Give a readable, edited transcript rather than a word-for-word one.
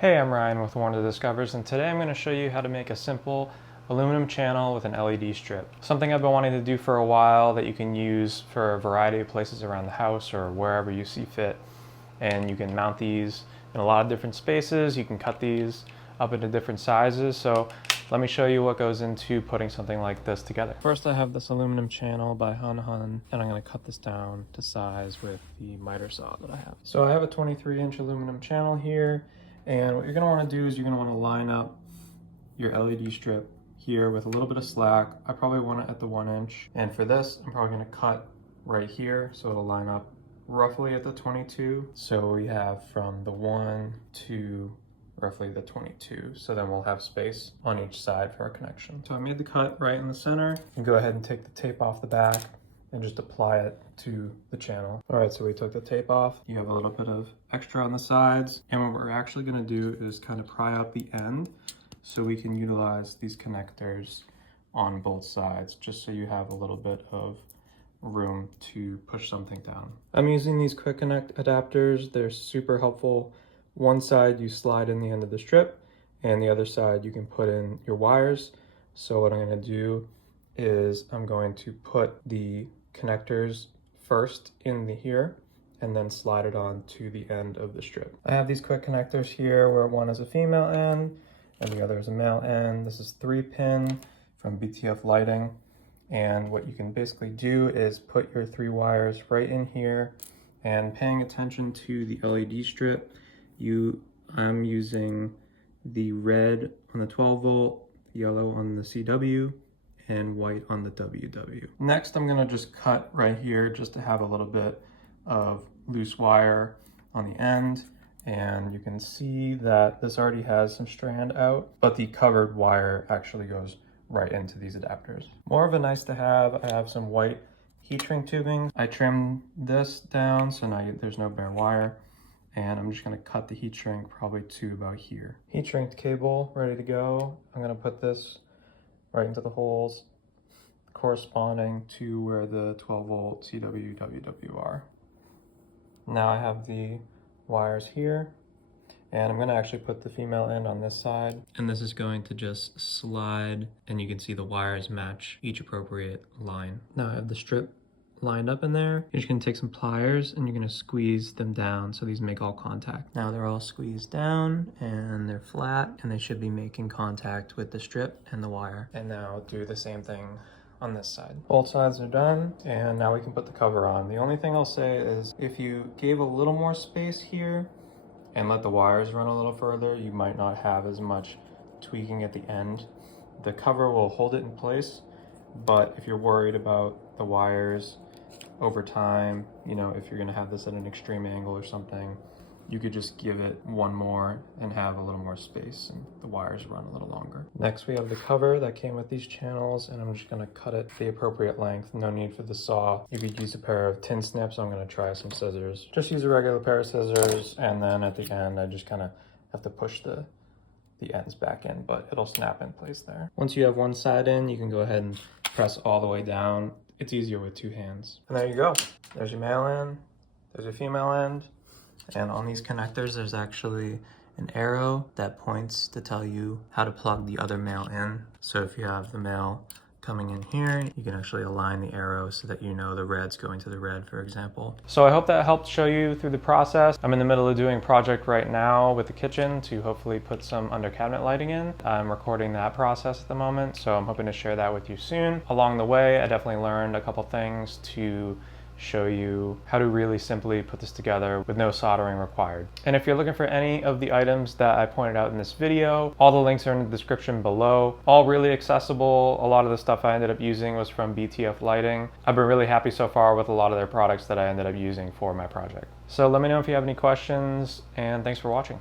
Hey, I'm Ryan with Warner Discovers, and today I'm going to show you how to make a simple aluminum channel with an LED strip. Something I've been wanting to do for a while that you can use for a variety of places around the house or wherever you see fit. And you can mount these in a lot of different spaces. You can cut these up into different sizes. So let me show you what goes into putting something like this together. First, I have this aluminum channel by Hun Hun, and I'm going to cut this down to size with the miter saw that I have. So I have a 23-inch aluminum channel here. And what you're going to want to do is you're going to want to line up your LED strip here with a little bit of slack. I probably want it at the 1 inch. And for this, I'm probably going to cut right here so it'll line up roughly at the 22. So we have from the 1 to roughly the 22. So then we'll have space on each side for our connection. So I made the cut right in the center. And go ahead and take the tape off the back and just apply it to the channel. All right, so we took the tape off. You have a little bit of extra on the sides. And what we're actually gonna do is kind of pry out the end so we can utilize these connectors on both sides, just so you have a little bit of room to push something down. I'm using these quick connect adapters. They're super helpful. One side you slide in the end of the strip, and the other side you can put in your wires. So what I'm gonna do is I'm going to put the connectors first in here and then slide it on to the end of the strip. I have these quick connectors here where one is a female end and the other is a male end. This is 3-pin from BTF Lighting. And what you can basically do is put your 3 wires right in here, and paying attention to the LED strip, I'm using the red on the 12 volt, yellow on the CW, and white on the WW. Next, I'm gonna just cut right here just to have a little bit of loose wire on the end. And you can see that this already has some strand out, but the covered wire actually goes right into these adapters. More of a nice to have, I have some white heat shrink tubing. I trimmed this down so now there's no bare wire. And I'm just gonna cut the heat shrink probably to about here. Heat shrinked cable ready to go. I'm gonna put this right into the holes corresponding to where the 12 volt CW WW are. Now I have the wires here, and I'm gonna actually put the female end on this side. And this is going to just slide, and you can see the wires match each appropriate line. Now I have the strip lined up in there. You're just gonna take some pliers and you're gonna squeeze them down so these make all contact. Now they're all squeezed down and they're flat, and they should be making contact with the strip and the wire. And now do the same thing on this side. Both sides are done, and now we can put the cover on. The only thing I'll say is if you gave a little more space here and let the wires run a little further, you might not have as much tweaking at the end. The cover will hold it in place, but if you're worried about the wires over time, you know, if you're gonna have this at an extreme angle or something, you could just give it one more and have a little more space and the wires run a little longer. Next, we have the cover that came with these channels, and I'm just gonna cut it the appropriate length. No need for the saw. You could use a pair of tin snips. I'm gonna try some scissors. Just use a regular pair of scissors, and then at the end, I just kind of have to push the ends back in, but it'll snap in place there. Once you have one side in, you can go ahead and press all the way down. It's easier with 2 hands. And there you go. There's your male end, there's your female end. And on these connectors, there's actually an arrow that points to tell you how to plug the other male in. So if you have the male coming in here, you can actually align the arrow so that you know the red's going to the red, for example. So I hope that helped show you through the process. I'm in the middle of doing a project right now with the kitchen to hopefully put some under cabinet lighting in. I'm recording that process at the moment, so I'm hoping to share that with you soon. Along the way, I definitely learned a couple things to show you how to really simply put this together with no soldering required. And if you're looking for any of the items that I pointed out in this video, all the links are in the description below. All really accessible. A lot of the stuff I ended up using was from BTF Lighting. I've been really happy so far with a lot of their products that I ended up using for my project. So let me know if you have any questions, and thanks for watching.